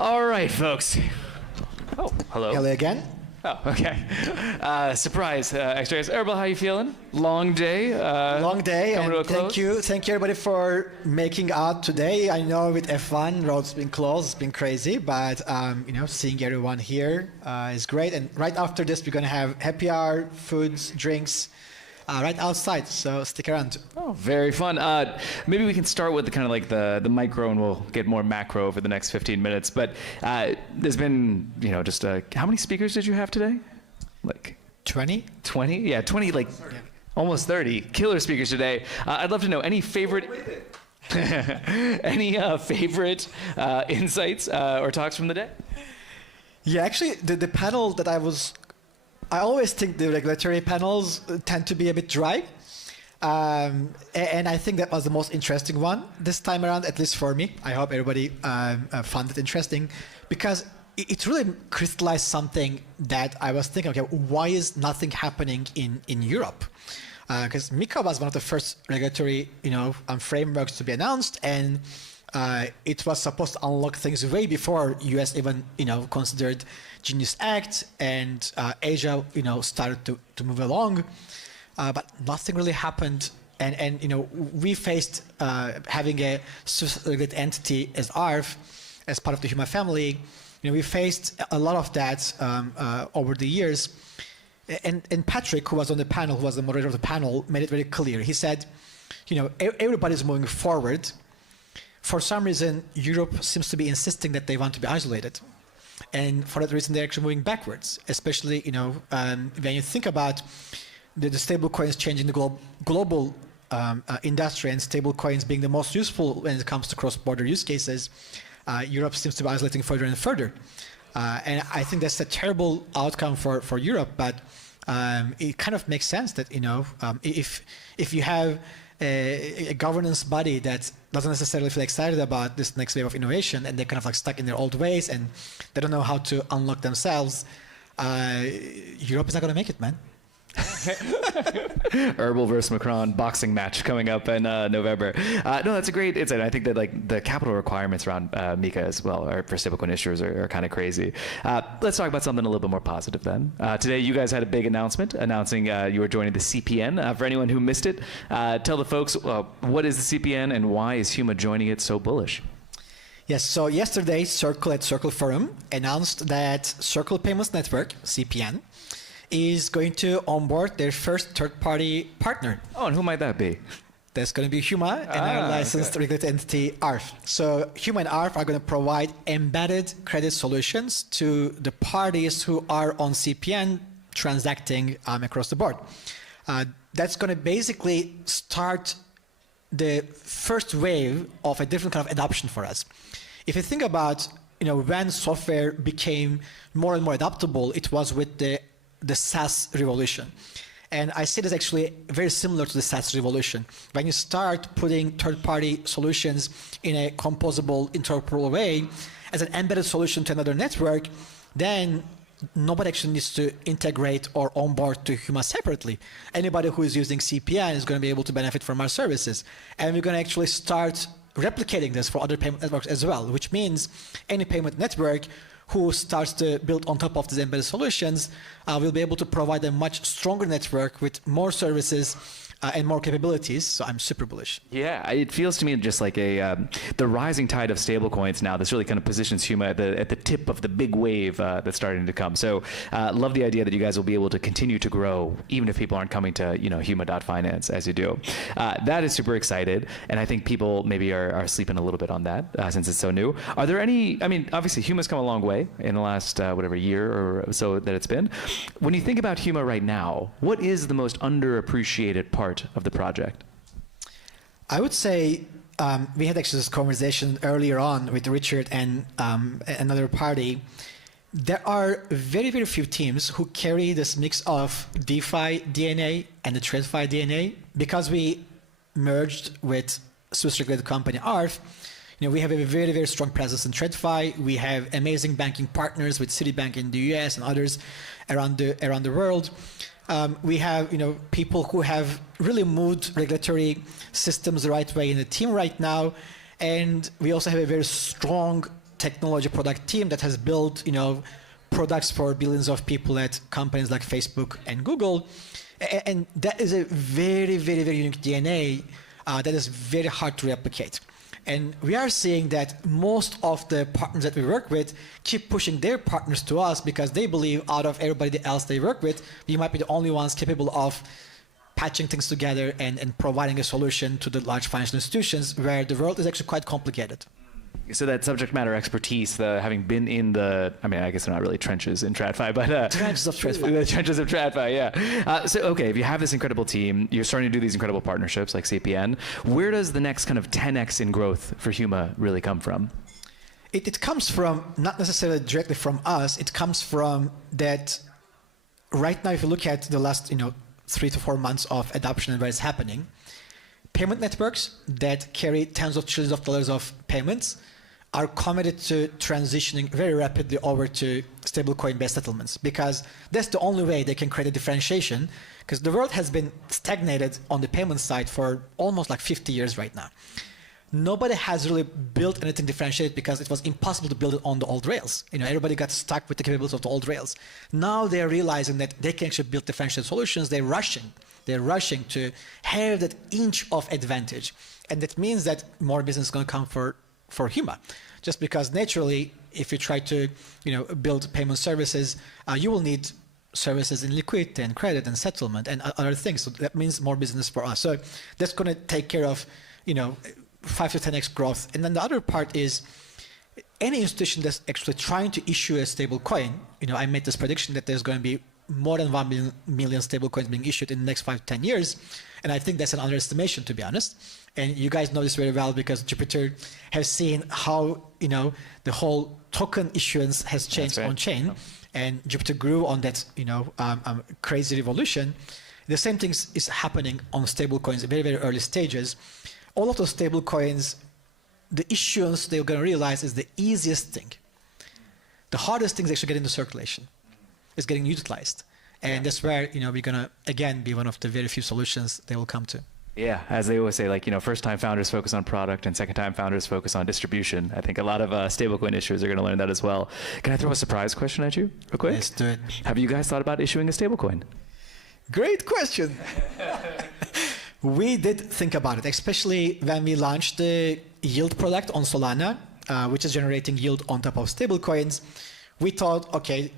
All right, folks. Oh, hello. Hello again. Oh, okay. Surprise, extras. Erbil, how you feeling? Long day. Long day, coming to a and close? thank you everybody for making out today. I know with F1, roads been closed, it's been crazy, but seeing everyone here is great. And right after this, we're gonna have happy hour, foods, drinks, right outside. So stick around. Oh, very fun. Maybe we can start with the kind of like the micro, and we'll get more macro over the next 15 minutes. But there's been, just how many speakers did you have today? Like 20? 20? Yeah, 20, almost 30 killer speakers today. I'd love to know any favorite favorite insights or talks from the day? Yeah, actually, the panel that I always think the regulatory panels tend to be a bit dry. And I think that was the most interesting one this time around, at least for me. I hope everybody found it interesting, because it really crystallized something that I was thinking, okay, why is nothing happening in Europe? Because MiCA was one of the first regulatory frameworks to be announced, and it was supposed to unlock things way before US even considered Genius Act, and Asia started to move along, but nothing really happened. And we faced having a Swiss-regulated entity as ARF, as part of the Huma family. We faced a lot of that over the years. And Patrick, who was on the panel, who was the moderator of the panel, made it very clear. He said, everybody's moving forward. For some reason, Europe seems to be insisting that they want to be isolated. And for that reason, they're actually moving backwards, especially, when you think about the stable coins changing the global industry, and stable coins being the most useful when it comes to cross-border use cases. Europe seems to be isolating further and further. And I think that's a terrible outcome for Europe, but it kind of makes sense that, if you have a governance body that doesn't necessarily feel excited about this next wave of innovation, and they're kind of like stuck in their old ways, and they don't know how to unlock themselves, Europe is not going to make it, man. Erbil versus Macron boxing match coming up in November. No, that's a great insight. I think that the capital requirements around MiCA as well, or for stablecoin issuers, are kind of crazy. Let's talk about something a little bit more positive then. Today, you guys had a big announcement announcing you were joining the CPN. For anyone who missed it, tell the folks what is the CPN and why is Huma joining it so bullish? Yes, so yesterday, Circle at Circle Forum announced that Circle Payments Network, CPN, is going to onboard their first third-party partner. Oh, and who might that be? That's going to be Huma and our licensed regulated entity, ARF. So Huma and ARF are going to provide embedded credit solutions to the parties who are on CPN transacting across the board. That's going to basically start the first wave of a different kind of adoption for us. If you think about when software became more and more adaptable, it was with the SaaS revolution. And I see this actually very similar to the SaaS revolution. When you start putting third-party solutions in a composable, interoperable way as an embedded solution to another network, then nobody actually needs to integrate or onboard to Huma separately. Anybody who is using CPN is going to be able to benefit from our services. And we're going to actually start replicating this for other payment networks as well, which means any payment network who starts to build on top of these embedded solutions will be able to provide a much stronger network with more services and more capabilities. So I'm super bullish. Yeah, it feels to me just like the rising tide of stablecoins now. This really kind of positions Huma at the tip of the big wave that's starting to come. So love the idea that you guys will be able to continue to grow even if people aren't coming to Huma.finance as you do. That is super excited, and I think people maybe are sleeping a little bit on that since it's so new. Are there any? I mean, obviously Huma's come a long way in the last year or so that it's been. When you think about Huma right now, what is the most underappreciated part of the project? I would say we had actually this conversation earlier on with Richard and another party. There are very, very few teams who carry this mix of DeFi DNA and the TradFi DNA. Because we merged with Swiss-regulated company ARF, we have a very, very strong presence in TradFi. We have amazing banking partners with Citibank in the US and others around the world. We have people who have really moved regulatory systems the right way in the team right now, and we also have a very strong technology product team that has built, products for billions of people at companies like Facebook and Google. And that is a very, very, very unique DNA that is very hard to replicate. And we are seeing that most of the partners that we work with keep pushing their partners to us because they believe out of everybody else they work with, we might be the only ones capable of patching things together and providing a solution to the large financial institutions where the world is actually quite complicated. So that subject matter expertise, having been in I guess they're not really trenches in TradFi, but Trenches of TradFi. The trenches of TradFi, yeah. So okay, if you have this incredible team, you're starting to do these incredible partnerships like CPN, where does the next kind of 10x in growth for Huma really come from? It comes from, not necessarily directly from us, it comes from that right now, if you look at the last 3 to 4 months of adoption and where it's happening, payment networks that carry tens of trillions of dollars of payments are committed to transitioning very rapidly over to stablecoin-based settlements because that's the only way they can create a differentiation because the world has been stagnated on the payment side for almost like 50 years right now. Nobody has really built anything differentiated because it was impossible to build it on the old rails. Everybody got stuck with the capabilities of the old rails. Now they're realizing that they can actually build differentiated solutions. They're rushing to have that inch of advantage. And that means that more business is going to come for Huma. Just because naturally, if you try to build payment services, you will need services in liquidity and credit and settlement and other things. So that means more business for us. So that's going to take care of 5 to 10x growth. And then the other part is any institution that's actually trying to issue a stable coin, I made this prediction that there's going to be more than 1 million stable coins being issued in the next 5 to 10 years. And I think that's an underestimation, to be honest. And you guys know this very well because Jupiter has seen how, the whole token issuance has changed on chain. Yeah. And Jupiter grew on that, crazy revolution. The same thing is happening on stable coins at very, very early stages. All of those stable coins, the issuance they're going to realize is the easiest thing. The hardest thing is actually getting the circulation. It's getting utilized. And that's where, we're going to, again, be one of the very few solutions they will come to. Yeah, as they always say, first-time founders focus on product and second-time founders focus on distribution. I think a lot of stablecoin issuers are going to learn that as well. Can I throw a surprise question at you real quick? Let's do it. Have you guys thought about issuing a stablecoin? Great question. We did think about it, especially when we launched the yield product on Solana, which is generating yield on top of stablecoins. We thought, okay,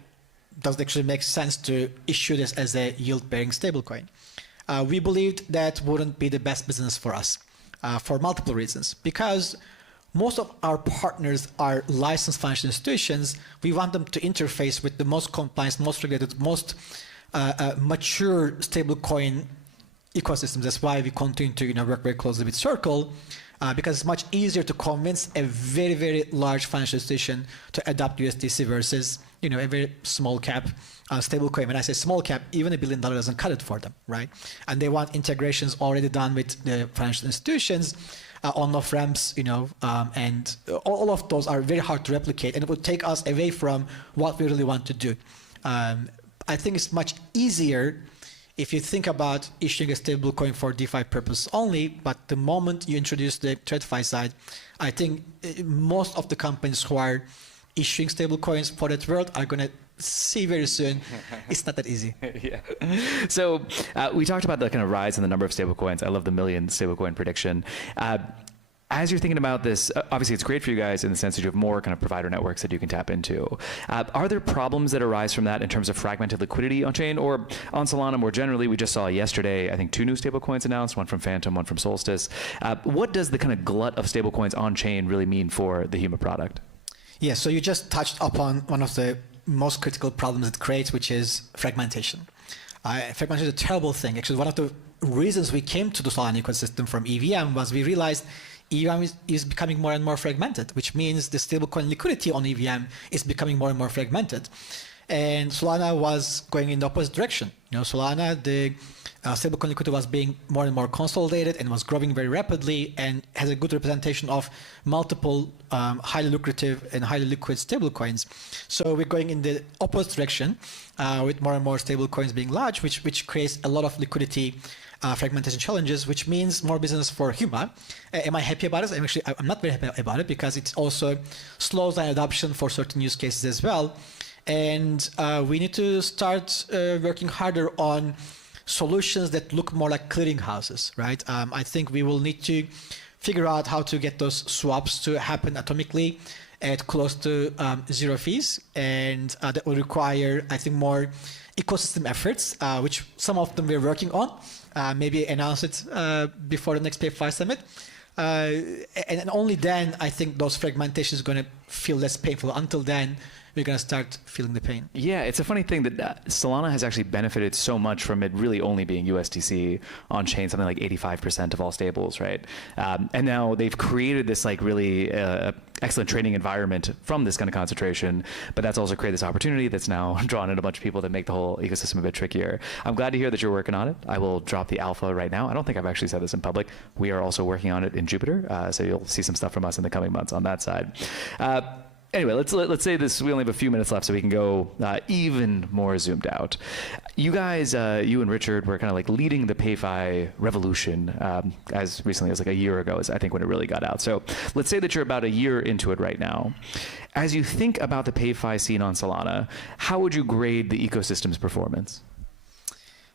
does it actually make sense to issue this as a yield-bearing stablecoin? We believed that wouldn't be the best business for us for multiple reasons. Because most of our partners are licensed financial institutions, we want them to interface with the most compliant, most regulated, most mature stablecoin ecosystems. That's why we continue to work very closely with Circle, because it's much easier to convince a very, very large financial institution to adopt USDC versus a very small cap stablecoin. When I say small cap, even $1 billion doesn't cut it for them, right? And they want integrations already done with the financial institutions, on-off ramps, and all of those are very hard to replicate, and it would take us away from what we really want to do. I think it's much easier if you think about issuing a stablecoin for DeFi purpose only, but the moment you introduce the TradFi side, I think most of the companies who are issuing stablecoins for that world are going to see very soon it's not that easy. Yeah. So we talked about the kind of rise in the number of stablecoins. I love the million stablecoin prediction. As you're thinking about this, obviously it's great for you guys in the sense that you have more kind of provider networks that you can tap into. Are there problems that arise from that in terms of fragmented liquidity on chain or on Solana more generally? We just saw yesterday, I think 2 new stablecoins announced, one from Phantom, one from Solstice. What does the kind of glut of stablecoins on chain really mean for the Huma product? Yeah, so you just touched upon one of the most critical problems it creates, which is fragmentation. Fragmentation is a terrible thing. Actually, one of the reasons we came to the Solana ecosystem from EVM was we realized EVM is becoming more and more fragmented, which means the stablecoin liquidity on EVM is becoming more and more fragmented. And Solana was going in the opposite direction. Solana, the stablecoin liquidity was being more and more consolidated and was growing very rapidly and has a good representation of multiple highly lucrative and highly liquid stablecoins. So we're going in the opposite direction with more and more stablecoins being large, which creates a lot of liquidity fragmentation challenges, which means more business for Huma. Am I happy about it? I'm not very happy about it because it also slows down adoption for certain use cases as well. And we need to start working harder on solutions that look more like clearinghouses, right? I think we will need to figure out how to get those swaps to happen atomically at close to zero fees. And that will require, I think, more ecosystem efforts, which some of them we're working on. Maybe announce it before the next PayFi Summit. And only then, I think those fragmentation is going to feel less painful. Until then, we're going to start feeling the pain. Yeah, it's a funny thing that Solana has actually benefited so much from it really only being USDC on chain, something like 85% of all stables, right? And now they've created this like really excellent trading environment from this kind of concentration, but that's also created this opportunity that's now drawn in a bunch of people that make the whole ecosystem a bit trickier. I'm glad to hear that you're working on it. I will drop the alpha right now. I don't think I've actually said this in public. We are also working on it in Jupiter, so you'll see some stuff from us in the coming months on that side. Anyway, let's say this. We only have a few minutes left, so we can go even more zoomed out. You guys, you and Richard, were kind of like leading the PayFi revolution as recently as like a year ago, is I think when it really got out. So let's say that you're about a year into it right now. As you think about the PayFi scene on Solana, how would you grade the ecosystem's performance?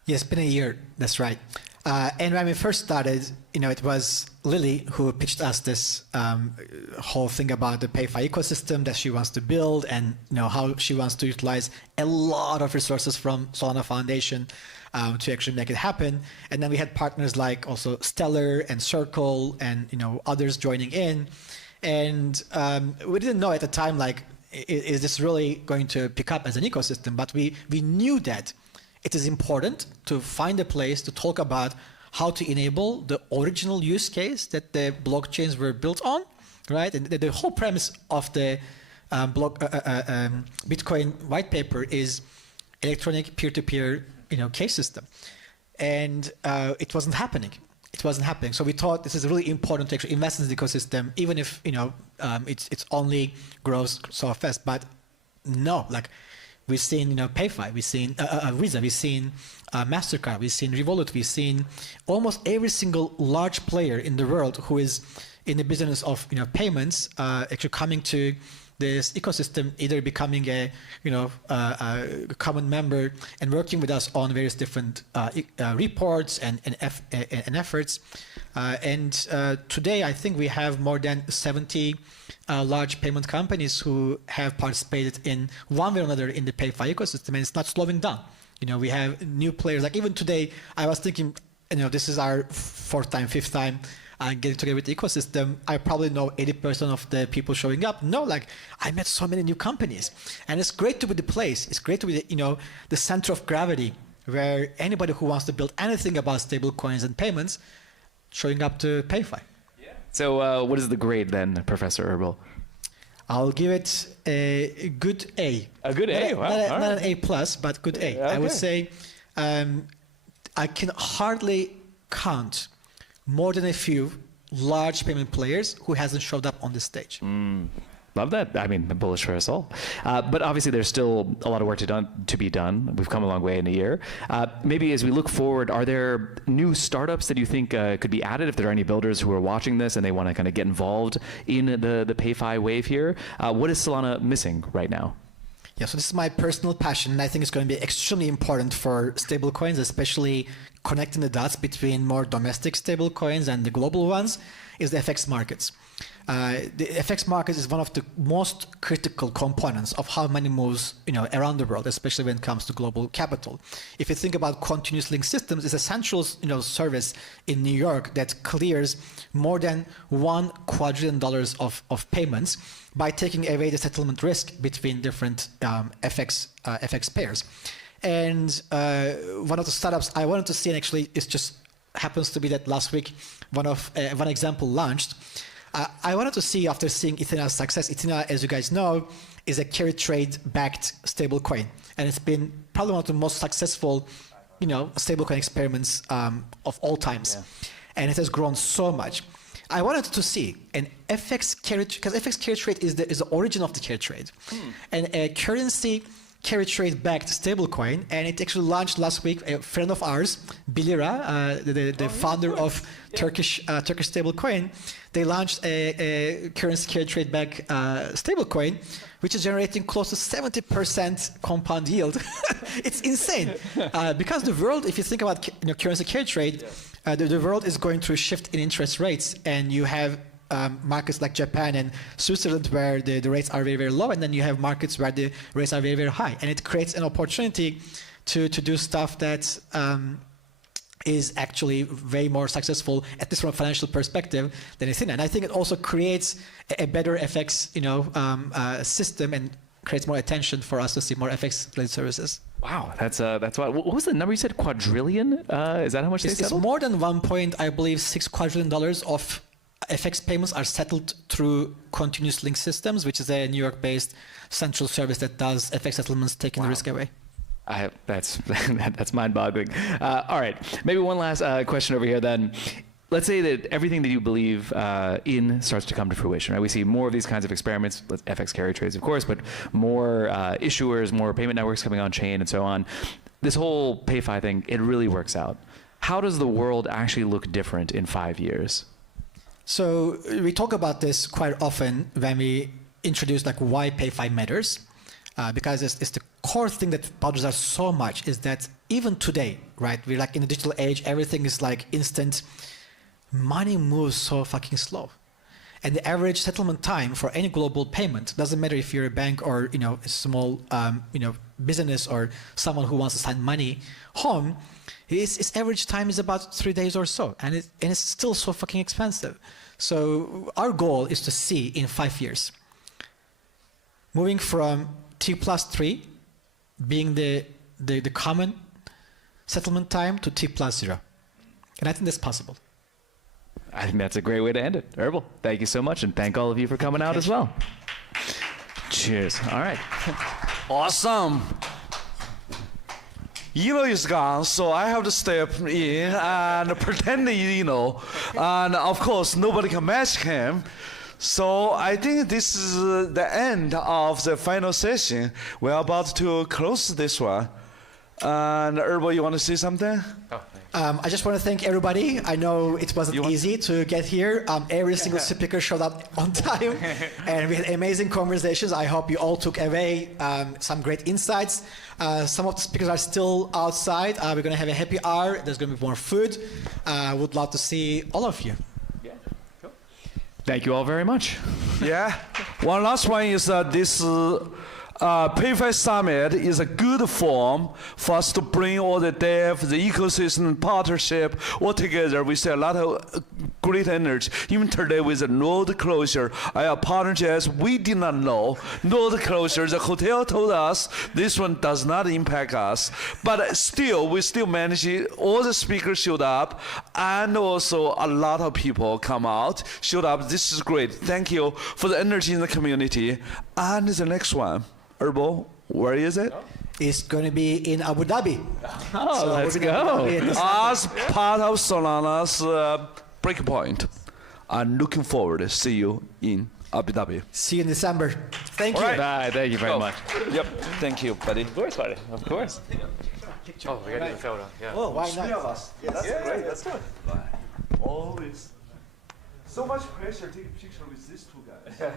Yeah, it's been a year. That's right. And when we first started, it was Lily who pitched us this whole thing about the PayFi ecosystem that she wants to build, and how she wants to utilize a lot of resources from Solana Foundation to actually make it happen. And then we had partners like also Stellar and Circle and others joining in, and we didn't know at the time like is this really going to pick up as an ecosystem? But we knew that it is important to find a place to talk about how to enable the original use case that the blockchains were built on, right? And the whole premise of the Bitcoin white paper is electronic peer-to-peer, case system, and it wasn't happening. It wasn't happening. So we thought this is really important to actually invest in the ecosystem, even if it's only grows so fast. But no, like. We've seen, PayFi, we've seen Visa, we've seen MasterCard, we've seen Revolut, we've seen almost every single large player in the world who is in the business of, payments, actually coming to this ecosystem, either becoming a common member and working with us on various different reports and efforts. And today, I think we have more than 70 large payment companies who have participated in one way or another in the PayFi ecosystem, and it's not slowing down. We have new players. Like even today, I was thinking, this is our fifth time getting together with the ecosystem. I probably know 80% of the people showing up. No, like I met so many new companies, and it's great to be the place. It's great to be the center of gravity where anybody who wants to build anything about stable coins and payments showing up to PayFi. So what is the grade then, Professor Herbal? I'll give it a good A. A good A? Wow. Not an A plus, but good A. Okay. I would say I can hardly count more than a few large payment players who hasn't showed up on this stage. Love that. I mean, bullish for us all. But obviously, there's still a lot of work to be done. We've come a long way in a year. Maybe as we look forward, are there new startups that you think could be added? If there are any builders who are watching this and they want to kind of get involved in the PayFi wave here, what is Solana missing right now? Yeah, so this is my personal passion, and I think it's going to be extremely important for stablecoins, especially connecting the dots between more domestic stablecoins and the global ones, is the FX markets. The FX market is one of the most critical components of how money moves, around the world, especially when it comes to global capital. If you think about continuous link systems, it's a central, service in New York that clears more than $1 quadrillion of payments by taking away the settlement risk between different FX pairs. And one of the startups I wanted to see, and actually it just happens to be that last week one example launched. I wanted to see, after seeing Ethereum's success, Ethereum, as you guys know, is a carry trade backed stablecoin, and it's been probably one of the most successful, stablecoin experiments of all times, and it has grown so much. I wanted to see an FX carry, because FX carry trade is the origin of the carry trade, and a currency carry trade backed stablecoin, and it actually launched last week. A friend of ours, Bilira, the founder of Turkish stablecoin, they launched a currency carry trade back stablecoin, which is generating close to 70% compound yield. It's insane because the world, if you think about currency carry trade, the world is going through a shift in interest rates, and you have markets like Japan and Switzerland where the rates are very, very low, and then you have markets where the rates are very, very high. And it creates an opportunity to do stuff that is actually way more successful, at least from a financial perspective, than Ethereum. And I think it also creates a better FX system and creates more attention for us to see more FX-related services. Wow, that's what was the number you said? Quadrillion? Is that how much they settled? It's more than $1.6 quadrillion of FX payments are settled through continuous link systems, which is a New York-based central service that does FX settlements, taking the risk away. That's mind-boggling. All right, maybe one last question over here then. Let's say that everything that you believe in starts to come to fruition, right? We see more of these kinds of experiments, FX carry trades, of course, but more issuers, more payment networks coming on chain and so on. This whole PayFi thing, it really works out. How does the world actually look different in 5 years? So we talk about this quite often when we introduce like why PayFi matters, because it's the core thing that bothers us so much is that even today, right? We're like in the digital age, everything is like instant. Money moves so fucking slow. And the average settlement time for any global payment, doesn't matter if you're a bank or a small business or someone who wants to send money home, its average time is about 3 days or so, and it's still so fucking expensive. So our goal is to see in 5 years, moving from T+3 being the common settlement time to T+0. And I think that's possible. I think that's a great way to end it. Herbal, thank you so much, and thank all of you for coming out as well. Cheers. All right. Awesome. Is gone, so I have to step in and pretend, and of course nobody can match him. So I think this is the end of the final session. We're about to close this one. And Herbal, you want to say something? Oh. I just want to thank everybody. I know it wasn't easy to get here. Every single speaker showed up on time, and we had amazing conversations. I hope you all took away some great insights. Some of the speakers are still outside. We're going to have a happy hour. There's going to be more food. Would love to see all of you. Yeah, cool. Thank you all very much. Yeah. One last one is this PayFi Summit is a good forum for us to bring all the dev, the ecosystem, partnership all together. We see a lot of great energy. Even today with the node closure, I apologize, we did not know. Node closure, the hotel told us this one does not impact us. But still, we still managed it. All the speakers showed up, and also a lot of people showed up. This is great. Thank you for the energy in the community. And the next one. Herbal, where is it? It's going to be in Abu Dhabi. Oh, so let's go. As part of Solana's breakpoint. I'm looking forward to see you in Abu Dhabi. See you in December. Thank you. Right. Bye. Thank you very much. Yep. Thank you, buddy. Of course, buddy. Of course. Oh, we got to do the photo. Yeah. Oh, why not? Yeah, that's great. That's good. Always. So much pressure to take a picture with these two guys.